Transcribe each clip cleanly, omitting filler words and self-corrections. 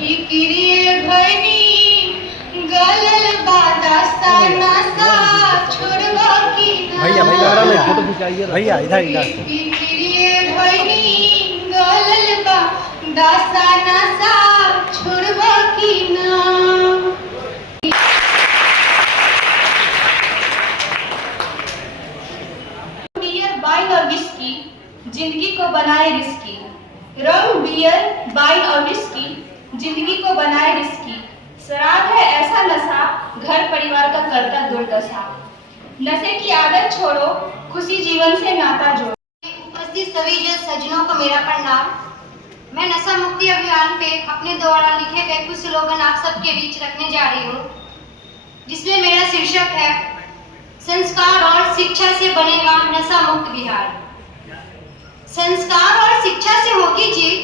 बिक्री भनी गलल बादासा नासा छोड़वा की भैया भैया फोटो खिंचाइए भैया, इधर इधर। बिक्री भनी गलल बादासा नासा छोड़वा की ना। वाइन और विस्की जिंदगी को बनाए रिस्की। रम, बियर, वाइन और विस्की जिंदगी को बनाए रिस्की। शराब है ऐसा नशा घर परिवार का करता दुर्दशा। नशे की आदत छोड़ो, खुशी जीवन से नाता जोड़ो। उपस्थित सभी जज सज्जनों को मेरा प्रणाम। मैं नशा मुक्ति अभियान पे अपने द्वारा लिखे गए कुछ स्लोगन आप सबके बीच रखने जा रही हूँ, जिसमें मेरा शीर्षक है संस्कार और शिक्षा से बनेगा नशा मुक्त बिहार। संस्कार और शिक्षा से होगी जीत।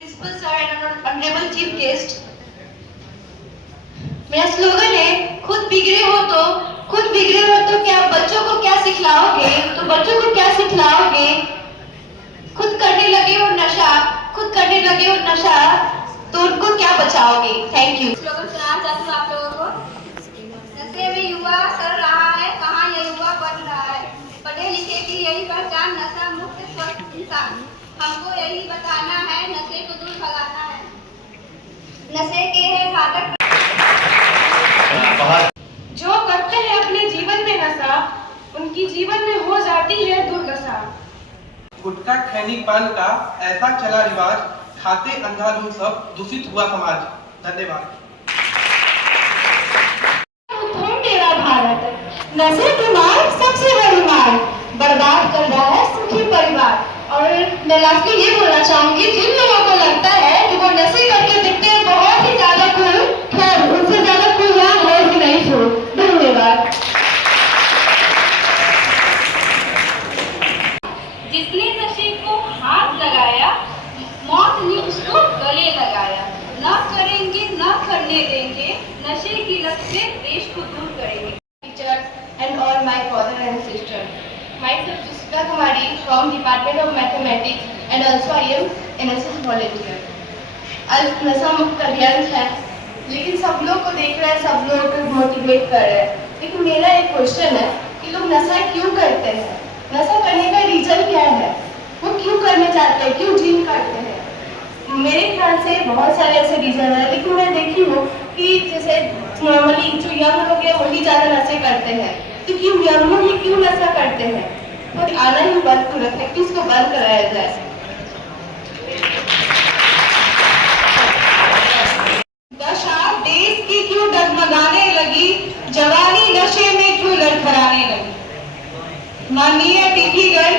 Principal sir and honourable chief guest, मेरा स्लोगन है खुद बिगड़े हो तो क्या बच्चों को क्या सिखलाओगे, तो बच्चों को क्या सिखलाओगे। खुद करने लगे हो नशा तो उनको क्या बचाओगे। Thank you. स्लोगन सुनाना चाहती हूँ आप लोगों को। नशे में युवा सड़ रहा है, कहाँ यह युवा बढ़ रहा है। पढ़े लिखे की यही पहचान, नशा मुक्त स्वस्थ इंसान। हमको यही बताना है, नशे को दूर भगाना है। नशे के है घातक। जो करते हैं अपने जीवन में नशा, उनकी जीवन में हो जाती है दुर्दशा। गुटखा खैनी पान का ऐसा चला रिवाज, खाते अंधाधुंध सब दूषित हुआ समाज। धन्यवाद। मेरा भारत नशे की मार सबसे बड़ी मार, बर्बाद कर रहा है सुखी परिवार। और मैं लास्ट में ये बोलना चाहूंगी, जिन लोगों को लगता है कि वो नशे करके दिखते हैं बहुत ही ज्यादा कूल, खैर उनसे ज्यादा कूल यहाँ है ही नहीं। सो धन्यवाद। जिसने नशे को हाथ लगाया, मौत ने उसको गले लगाया। न करेंगे न करने देंगे, नशे की लत से देश को दूर करेंगे। Teachers and all my brother and sister, myself Jessica Kumari from Department of Mathematics and also I am NSS volunteer. आज नशा मुक्त अभियान है, लेकिन सब लोग को देख रहे हैं, सब लोग को मोटिवेट कर रहे हैं, लेकिन मेरा एक क्वेश्चन है कि लोग नशा क्यों करते हैं। नशा करने का रीजन क्या है, वो क्यों करना चाहते हैं, क्यों ड्रीम करते हैं। मेरे ख्याल से बहुत सारे ऐसे रीजन है, लेकिन मैं देखी हूँ कि जैसे नॉर्मली जो यंग लोग हैं वही ज्यादा नशे करते हैं। तो क्यों यंग लोग ही क्यों नशा करते हैं, तो आना ही बंद करो, प्रैक्टिस को बंद कराया जाए। दशा देश की क्यों डगमगाने लगी, जवानी नशे में क्यों लड़खड़ाने लगी। माननीय अतिथिगण,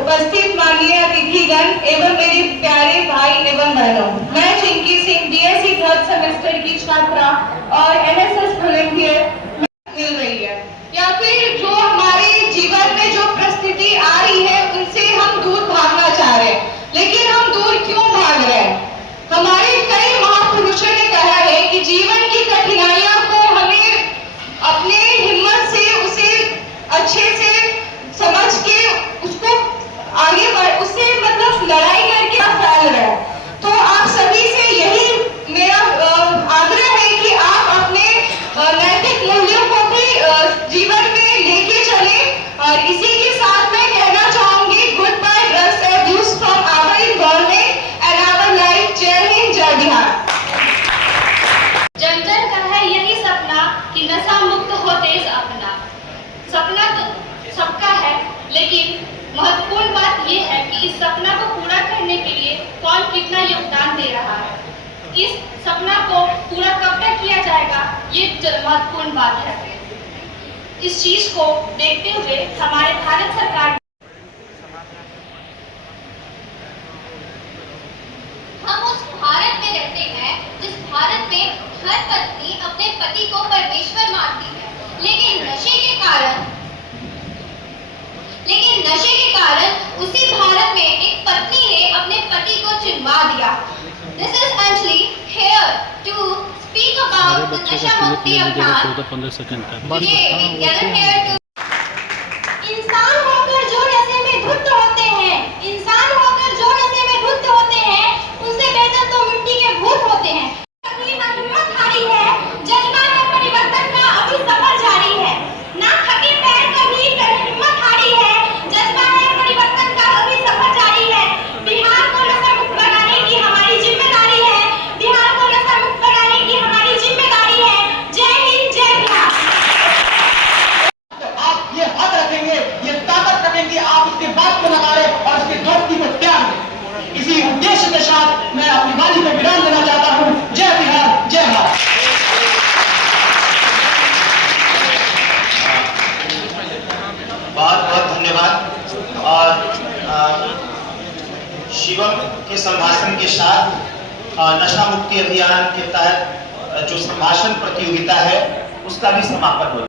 उपस्थित माननीय अतिथिगण एवं मेरे प्यारे भाई एवं बहनों, मैं Chinki Singh BSc 3rd semester की छात्रा और एनएसएस वॉलंटियर मिल रही है, या फिर जो हमारे जीवन में जो परिस्थिति आ रही है उनसे हम दूर भागना चाह रहे हैं। लेकिन हम दूर क्यों भाग रहे हैं। हमारे कई महापुरुषों ने कहा है कि जीवन की कठिनाइयों को हमें अपने हिम्मत से उसे अच्छे से समझ के उसको आगे बढ़, उससे मतलब लड़ाई करके फैल रहे हैं। तो आप सभी से यही मेरा आग्रह है कि आप अपने नैतिक मूल्यों को भी जीवन में लेके चले। और इसी के साथ मैं कहना चाहूंगी, good bye drugs abuse from our environment and our life. जय हिंद, जय बिहार। जन जन का है यही सपना कि नशा मुक्त हो देश अपना। सपना तो सबका है, लेकिन महत्वपूर्ण बात यह है कि इस सपना को पूरा करने के लिए कौन कितना योगदान दे रहा है। इस सपना को पूरा कब तक किया जाएगा, ये महत्वपूर्ण बात है। इस चीज को देखते हुए हमारे भारत सरकार, हम उस भारत में रहते हैं जिस भारत में हर पत्नी अपने पति को परमेश्वर मानती है, लेकिन नशे के कारण उसी भारत में एक पत्नी ने अपने पति को चिनवा दिया। This is Anjali here to speak about the Nasha Mukti Abhiyan. Today we gather here to इंसान होकर जो नशे में धुत होते हैं, इंसान शिवम के संभाषण के साथ नशा मुक्ति अभियान के तहत जो संभाषण प्रतियोगिता है उसका भी समापन हो।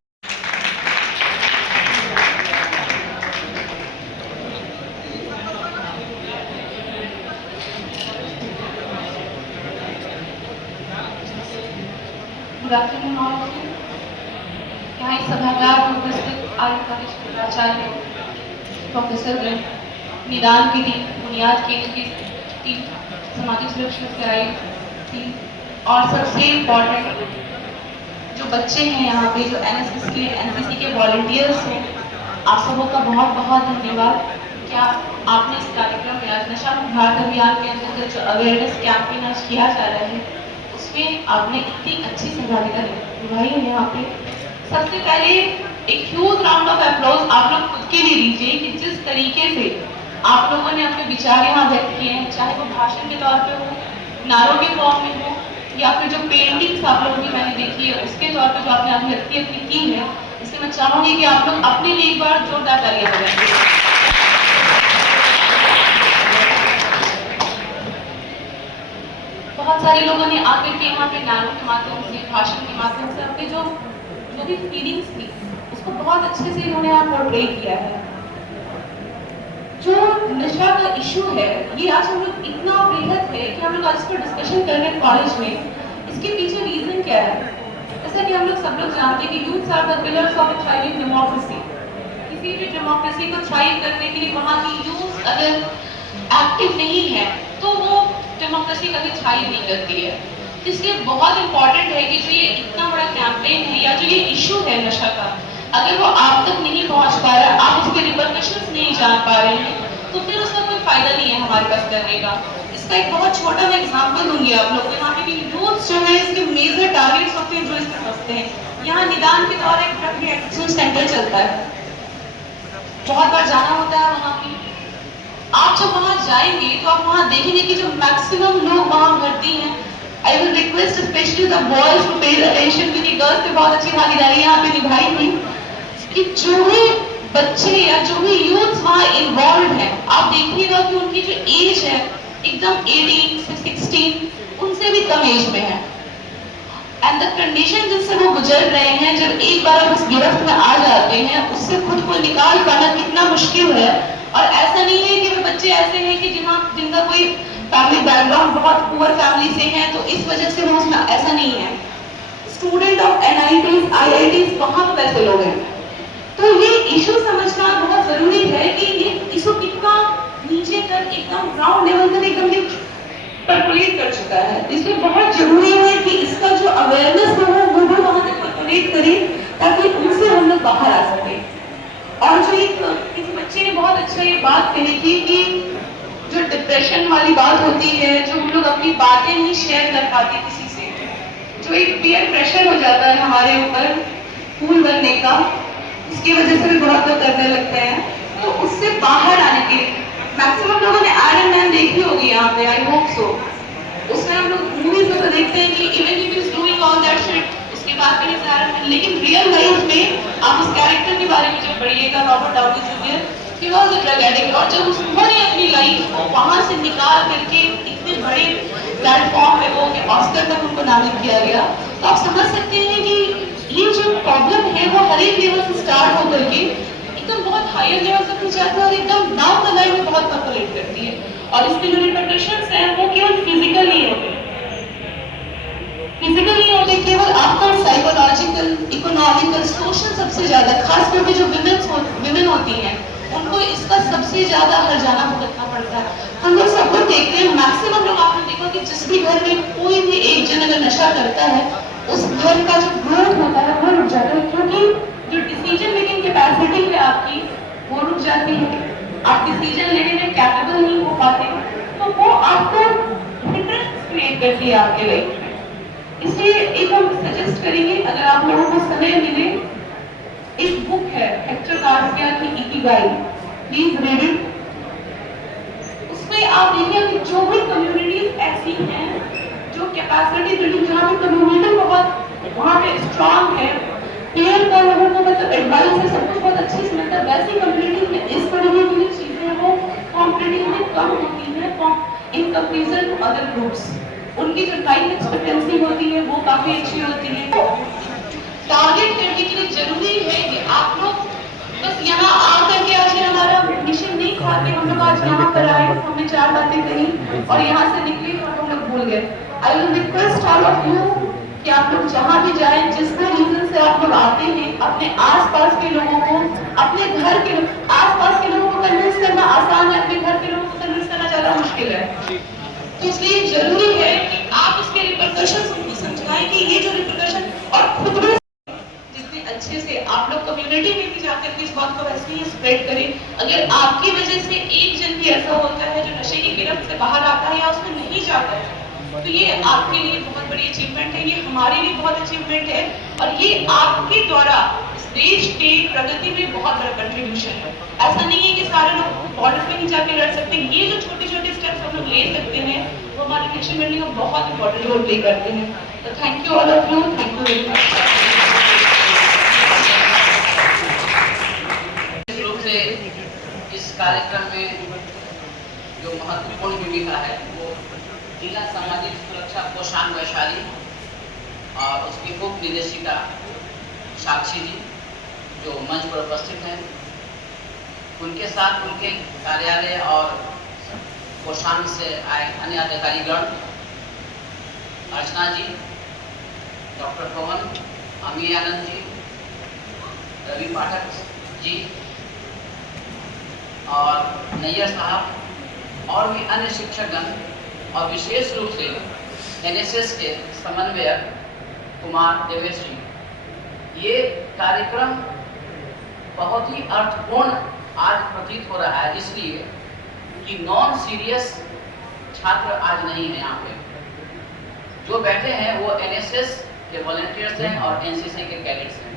Good afternoon all of you. यहाँ इस सभागार में उपस्थित आर्य कॉलेज के प्राचार्य प्रोफेसर गण, निदान की टीम, बुनियाद केंद्र की टीम, सामाजिक सुरक्षा से आई टीम और सबसे इम्पोर्टेंट जो बच्चे हैं यहाँ पे, जो एनएसएस के एनसीसी के वॉलंटियर्स हैं, आप सबों का बहुत बहुत धन्यवाद। क्या आपने इस कार्यक्रम में आज नशा मुक्त भारत अभियान के अंतर्गत जो अवेयरनेस कैंपेन आज किया जा रहा है उसमें आपने इतनी अच्छी सहभागिता निभाई है। यहाँ पे सबसे पहले एक ह्यूज राउंड ऑफ अप्लॉज आप लोग खुद के लिए दीजिए कि जिस तरीके से आप लोगों ने अपने विचार यहाँ व्यक्त किए हैं, चाहे वो भाषण के तौर पे हो, नारों के फॉर्म में हो, या फिर जो पेंटिंग्स आप लोगों की मैंने देखी है उसके तौर पे जो आपने अभिव्यक्ति अपनी की है, इससे मैं चाहूंगी कि आप लोग अपने लिए एक बार जोरदार तालियां बजाएं। बहुत सारे लोगों ने आकर के यहाँ पे नारों के माध्यम से, भाषण के माध्यम से अपने जो भी फीलिंग्स थी उसको बहुत अच्छे से इन्होंने यहाँ पोर्ट्रे किया है। जो नशा का इशू है ये आज हम लोग इतना बेहद है कि हम लोग आज इस पर डिस्कशन कर रहे हैं कॉलेज में। इसके पीछे रीजन क्या है? जैसा कि हम लोग सब लोग जानते हैं कि youth are the pillars of a thriving democracy. किसी भी डेमोक्रेसी को थ्राइव करने के लिए वहाँ की यूथ अगर एक्टिव नहीं है तो वो डेमोक्रेसी कभी थ्राइव नहीं करती है। इसलिए बहुत इंपॉर्टेंट है कि जो ये इतना बड़ा कैंपेन है या जो ये इशू है नशा का, अगर वो आप तक नहीं पहुंच पा रहा है, आप उसके रिपरकशंस नहीं जान पा रहे हैं, तो फिर उसका कोई फायदा नहीं है हमारे पास करने का। इसका एक बहुत छोटा मैं एग्जांपल दूंगी आप लोगों को। यहाँ पे भी यूथ जो है इसके मेजर टारगेट्स होते हैं जो इसमें फंसते हैं। यहाँ निदान के दौर एक ड्रग रिएक्शन सेंटर चलता है, बहुत बार जाना होता है वहाँ की। आप जब वहाँ जाएंगे तो आप वहाँ देखेंगे कि जो मैक्सिमम लोग वहाँ भर्ती हैं, I will request specially the boys to pay attention, क्योंकि गर्ल्स पे बहुत अच्छी भागीदारी यहाँ पे निभाई हुई कि जो भी बच्चे या जो भी यूथ वहाँ इन्वॉल्व हैं, आप देखिएगा कि उनकी जो एज है एकदम 18 से 16 उनसे भी कम एज में है। एंड द कंडीशन जिनसे वो गुजर रहे हैं, जब एक बार उस गिरफ्त में आ जाते हैं उससे खुद को निकाल पाना कितना मुश्किल है। और ऐसा नहीं है कि वे बच्चे ऐसे हैं कि जिनका कोई फैमिली बैकग्राउंड बहुत पुअर फैमिली से है तो इस वजह से वो उसमें, ऐसा नहीं है। स्टूडेंट ऑफ NITs IITs वहाँ पर वैसे लोग हैं। तो ये इशू समझना बहुत जरूरी है कि ये इशू कितना नीचे तक एकदम ग्राउंड लेवल तक एकदम परकोलेट कर चुका है। इसलिए बहुत जरूरी है कि इसका जो अवेयरनेस है वो भी वहाँ तक परकोलेट करे ताकि उनसे हम लोग बाहर आ सके। और जो एक किसी बच्चे ने बहुत अच्छा ये बात कही थी कि जो डिप्रेशन वाली बात होती है, जो हम लोग अपनी बातें नहीं शेयर कर पाते किसी से, जो एक पीयर प्रेशर हो जाता है हमारे ऊपर कूल बनने का, उसकी वजह से भी बहुत लोग करने लगते हैं। तो उससे बाहर आने के लिए मैक्सिमम लोगों ने आयरन मैन देखी होगी यहाँ पे, आई होप सो। उसमें हम लोग मूवीज में तो देखते हैं कि even if is doing all that shit, उसके बाद भी आयरन मैन, लेकिन रियल लाइफ में आप उस कैरेक्टर के बारे में जब पढ़िएगा, Robert Downey junior, he was a drug addict, और जब उन्होंने अपनी लाइफ को वहां से निकाल करके इतने बड़े प्लेटफॉर्म पे वो ऑस्कर तक उनको नामित किया गया, तो आप समझ सकते हैं कि ये जो प्रॉब्लम है वो हर एक लेवल से स्टार्ट होकर के एकदम बहुत हायर लेवल तक जाती है और एकदम डाउन द लाइन में बहुत परकोलेट करती है। और इसके जो रिपरकशंस हैं वो केवल फिजिकल नहीं होते, फिजिकल नहीं होते, केवल आपका साइकोलॉजिकल, इकोनॉमिकल, सोशल, सबसे ज्यादा खास करके जो विमेन होती हैं उनको इसका सबसे ज्यादा हर्जाना भुगतना पड़ता है। हम लोग सब लोग देखते हैं, मैक्सिमम लोग आपने देखा कि जिस भी घर में कोई भी एक जन अगर नशा करता है उस घर का जो ग्रोथ होता है वो रुक जाता है, क्योंकि जो डिसीजन मेकिंग कैपेसिटी है आपकी वो रुक जाती है, आप डिसीजन लेने में कैपेबल नहीं हो पाते, तो वो आपको इंटरेस्ट क्रिएट करती है आपके लाइफ में। इसलिए एक हम सजेस्ट करेंगे, अगर आप लोगों को समय मिले, एक बुक है हेक्टर गार्सिया की इकिगाई, प्लीज रीड इट। उसमें आप देखिए कि जो भी कम्युनिटीज ऐसी हैं जो कैपेसिटी बिल्डिंग, जहाँ पे कम्युनिटी बहुत वहाँ पे स्ट्रांग है, पेयर का लोगों को मतलब एडवाइस है, सब कुछ बहुत अच्छे से मिलता है, वैसी कम्युनिटीज में इस तरीके की जो चीजें वो कॉम्पिटिटिव में कम होती हैं perform in comparison to other groups. उनकी जो लाइफ एक्सपेक्टेंसी होती है वो काफी अच्छी होती है। टारगेट करने के लिए जरूरी है कि आप लोग बस यहाँ आकर के आज हमारा मिशन नहीं खा के हम लोग आज यहाँ पर आए, हमने 4 बातें कही और यहाँ से निकले और हम लोग भूल गए। आई will request all of you कि आप लोग जहाँ भी जाएं, जिस भी रीजन से आप लोग आते हैं, अपने आसपास के लोगों को, अपने घर के आसपास के लोगों को कन्विंस करना आसान है, अपने घर के लोगों को कन्विंस करना ज्यादा मुश्किल है। तो इसलिए जरूरी है कि आप इसके रिपरकशन उनको समझाएं कि ये जो रिपरकशन और खुद भी अच्छे से आप लोग कम्युनिटी में भी जाकर के इस बात को वैसे ही स्प्रेड करें। अगर आपकी वजह से एक जन भी ऐसा होता है जो नशे की गिरफ्त से बाहर आता है या उसमें नहीं जाता है, तो ये आपके लिए बहुत बड़ी अचीवमेंट है, ये हमारे लिए बहुत अचीवमेंट है और ये आपके द्वारा इस देश के प्रगति में बहुत बड़ा कंट्रीब्यूशन है। ऐसा नहीं है कि सारे लोग बॉर्डर पे ही जाके लड़ सकते हैं। ये जो छोटे छोटे स्टेप्स हम लोग ले सकते हैं वो हमारे नेशन बिल्डिंग में बहुत इंपॉर्टेंट रोल प्ले करते हैं। तो thank you all of you, thank you very much. इस कार्यक्रम में जो महत्वपूर्ण भूमिका है वो जिला सामाजिक सुरक्षा कोषांग वैशाली और उसकी उप निदेशिका साक्षी जी जो मंच पर उपस्थित हैं, उनके साथ उनके कार्यालय और कोषांग से आए अन्य अधिकारीगण, अर्चना जी, डॉक्टर पवन, अमी आनंद जी, रवि पाठक जी और नैयर साहब और भी अन्य शिक्षकगण और विशेष रूप से एनएसएस के समन्वयक कुमार देवेश जी। ये कार्यक्रम बहुत ही अर्थपूर्ण आज प्रतीत हो रहा है, इसलिए कि नॉन सीरियस छात्र आज नहीं है। यहाँ पे जो बैठे हैं वो एनएसएस के वॉलंटियर्स हैं और एनसीसी के कैडेट्स हैं।